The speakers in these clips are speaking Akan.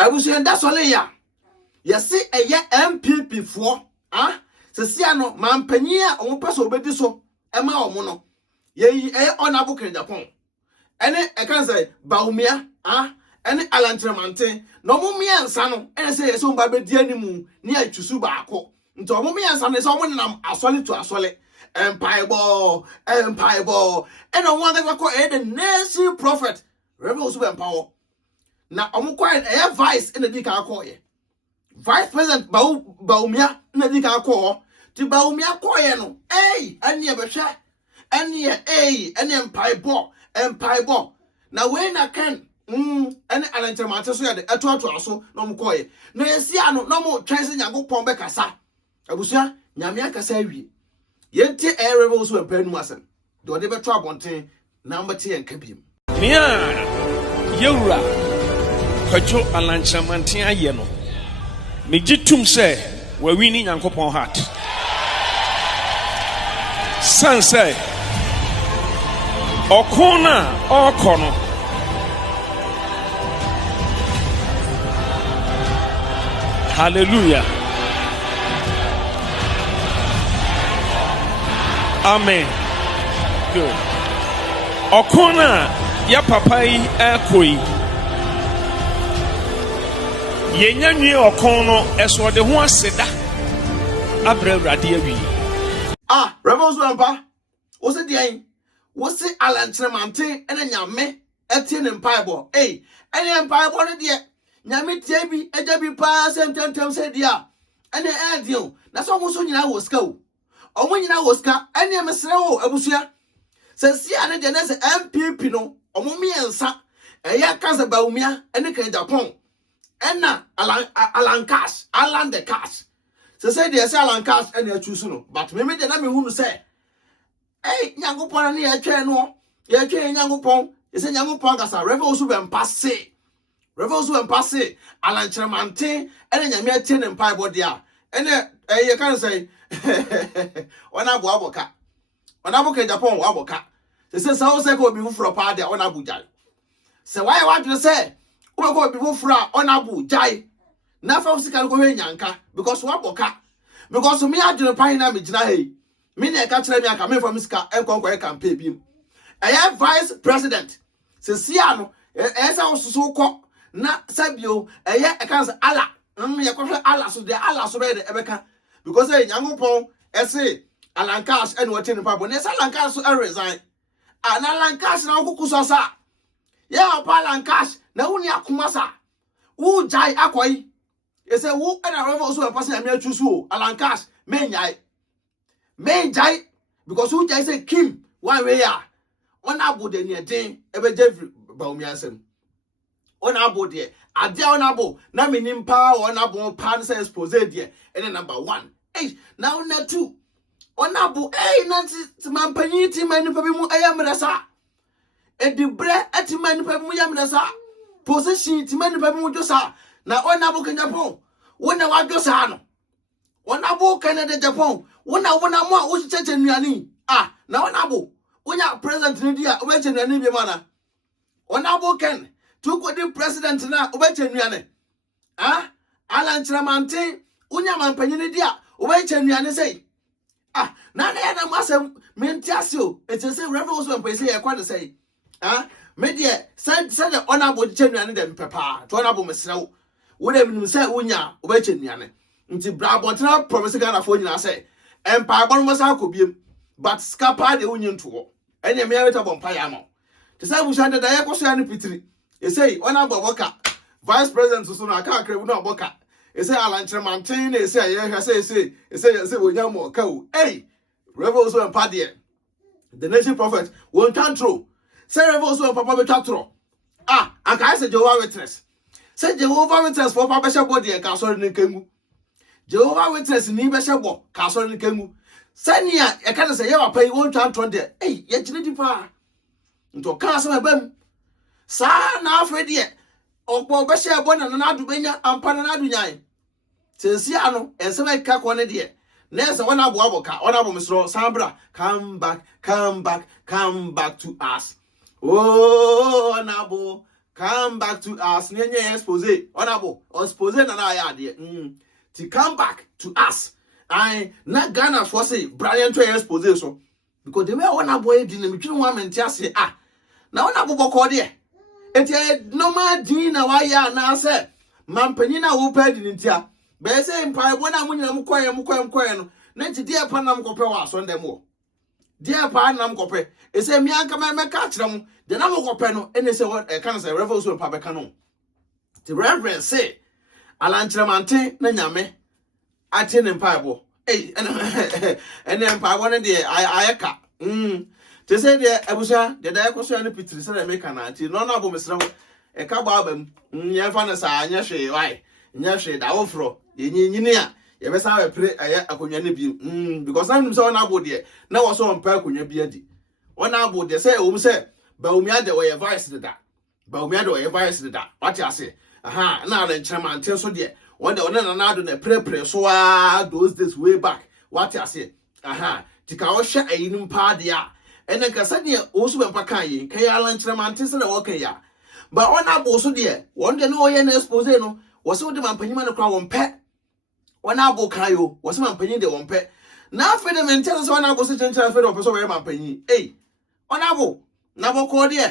abusu enda sole ya yesi eye MPP fo se sia no mampanyi a omo pese obedi so ema omo no ye Honorable Ken Agyapong ene e kan say Bawumia ene Alantremante no mo miensa no ene say yeso mba bedi animu ni atwusu baako nti omo miensa no say omo nam asole to asole empire ene omo anga ko the nation prophet Reverend Osu Empower na omo quiet vice ene di ka akọ ye Vice President Bawumia na di ka akọ ti Bawumia kọ ye no ene e behwe ene ene empire na we na kan ene Alantremante so ye de eto aso no mo kọ ye na yesia no no mo twense Nyankopon be kasa abusua nyame akasa awie yenti Reverend Osu Empower nu asem de ode beto abonten na mbete en kabiem Mia Yewura Kwacho Alantremante aye no mejitum se wa wini Nyankopon heart sanse okona okono hallelujah amen good okona ya papa yi akoi yenya nwie okono eso de ho aseda abra awrade awi Reverend Osu Empower wo se de wo se Alantremante ene nyame etie ne mpaibo ene mpaibo ne de nyame tie bi eja bi pa sententem se dia ene edio na so mo so nyina wo ska o omo nyina wo ska ene mesre wo abusua se sia ne de na se MPP no omo miensa eye kaza Bawumia ene Ken Agyapong ena Alan the cash se de se Alan cash ene achusu no but me de na me hunu se Nyankopon na ye twa no ye twa Nyankopon se Nyankopon kasa Reverend Osu Empower se Alantremante ene nyame atie ne mpaibo de a ene ye kan say ona bo aboka ona bo Ken Agyapong wo aboka se sawo se ko bi fufuro pa de ona bu jai se why wadwe se wo ko bi fufuro a ona bu jai na fa usika ko hwe nyanka because wo aboka because me adwene pan na me gina hei me na ka kire me aka me fa musika enkonko e campaign bi aya vice president se sia no sa osusu ko na sabio aya e kan se ala ye ko hwe ala so be de ebeka because Nyankopon say Alan Cash and what in papa ne sa Alan Cash so resign na Alan Cash na okukuso sa ya pa Alan Cash na woni akoma sa wo jai akoi e say wo na Reverend Osu Empower say me achusu o Alan Cash men jai because who jai say Kim one way ya ona abo de ne den e be Jeffrey Bawumia asem ona abo de ade ona abo na menim pa ona abo pan say expose de ene number 1 now na 2 ona abo na mampanyi ti mani pa bi mu ayamrasa edibre ati mani pa bi mu yamrasa position ti mani pa bi mu josa na ona abo Ken Agyapong wona wa josa no ona abo Ken Agyapong wona mo a wo cheche nuani na ona abo wonya president ni dia obeche nuani bi mana ona abo Ken tu ko di president na obeche nuani Alantremante wonya mampanyi ni dia obeche nuani sei na na masem mentiasio it say Reverend Osu Empower say e kwa say me de said the honorable genuine dem papa to honorable mesrew wo dem nim say wonya obeche nuane nti brabontra promise Ghana fo nyina say empire bon mo sa akobiem but scapa de wonye nto enya me aweta bon pa ya no te say bu shande da ye ko so ya no pitiri e say honorable boka vice president so no aka akrebu no boka e say Alantremante na e say ye hwa say wonya mo ka o Reverend Osu Empower the nation prophet won control say Reverend Osu Empower be twatro aka say Jehovah Witness say Jehovah Witness for papa she body e ka so ne kangu Jehovah Witness ni be she bo ka so ne kangu sania e ka say ye papa yi won twatro de ye gine di pa nto ka so e bam sa na afre de ogbo be she bo na na adu benya ampa na adu nyan sensi ano ense be ka ko ne de Next, one abo Mr. Sambra, come back to us. Oh, Nabo, come back to us. Nenye expose. Honorable. Expose na idea. To come back to us. I not Ghana for say Brian to expose so. Because the way honorable didn't between one and say now honorable boko there. Eti normal din na wa ya na say mampanyi na wo pa di ntia. Be say mpa bo na munyina mkoye no. Na ti dia pa na mkope wa so ndem wo. Dia pa na mkope. E say mi anka me ka kire mu. De na mkope no ene say what kan say revolution pa be ka no. The reverend say alanchiremante na nyame ate ne mpa bo. Ene mpa bo ne de ayeka. Te say de abusa de da yakoso ne pitiri say me ka na ati no na bo mesra e ka ba abam ye fa na sa anya hwe wai nya hwe da wofro ye nyini a ye be sa we pre aya akonwa ne bi because na nim say ona abo de na wo so mpa akonwa bi adi ona abo de say o mu say ba umi ade wo ye vice de da ba umi ade wo ye vice de da what you say aha na na nchramante so de one de ona na ado na pre so those days way back what you say aha tika wo hwe ayinim pa de a ene kasa de o so be mpa kan yi kai ala nchramante se na wo kan ya ba ona abo so de one de no ye na expose no wo so de mampanyima no kra wo mpe ona abo kan yo wo so mampanyi de wo mpe na afi de mentel so ona abo so chencha afi de o so we mampanyi ona abo na boko de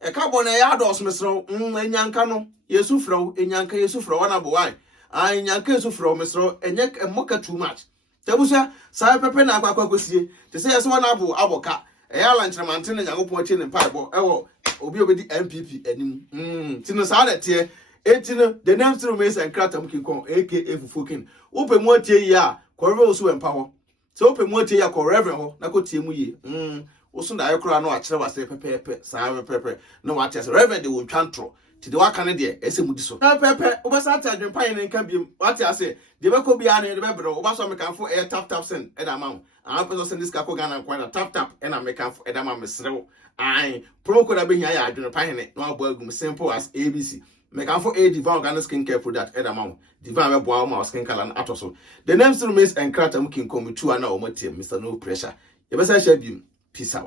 e ka bo na ya do so mesro enyanka no yesu fro enyanka yesu fro ona abo why enyanka yesu fro mesro enye moka too much tabusa sai pepe na akwa kwasie te say yeso ona abo aboka e ya lanchramante na nyagopon achi ne paibo e wo obi obedi MPP anim tino sa na tie etino the name through Mace and Kratom Kinkon aka Fufukin ope mu atie yi a korebe osu empa ho so ope mu atie ya ko reverend ho na ko tie mu yi osu na ayekora no akere wase pepepe sa pepepe no wa tie reverend de wontwantro ti de waka ne de ese mu di so na pepe obasa ta adwempa ye nka biem wate ase de be ko bia ne de be bro obaso mekanfo e tap send e da ma an peso send this ka ko Ghana kwa na tap e na mekanfo e da ma mesrew ai pro ko da be hia ya adwempa ye ne no abo agum simple as ABC mekanfo a Divine Organic Skincare product e da ma Divine be boa ma skin color na atoso the name still Mace and Kratom Kinkon mu tu ana o motie Mr. No Pressure ye be sa share biem peace out.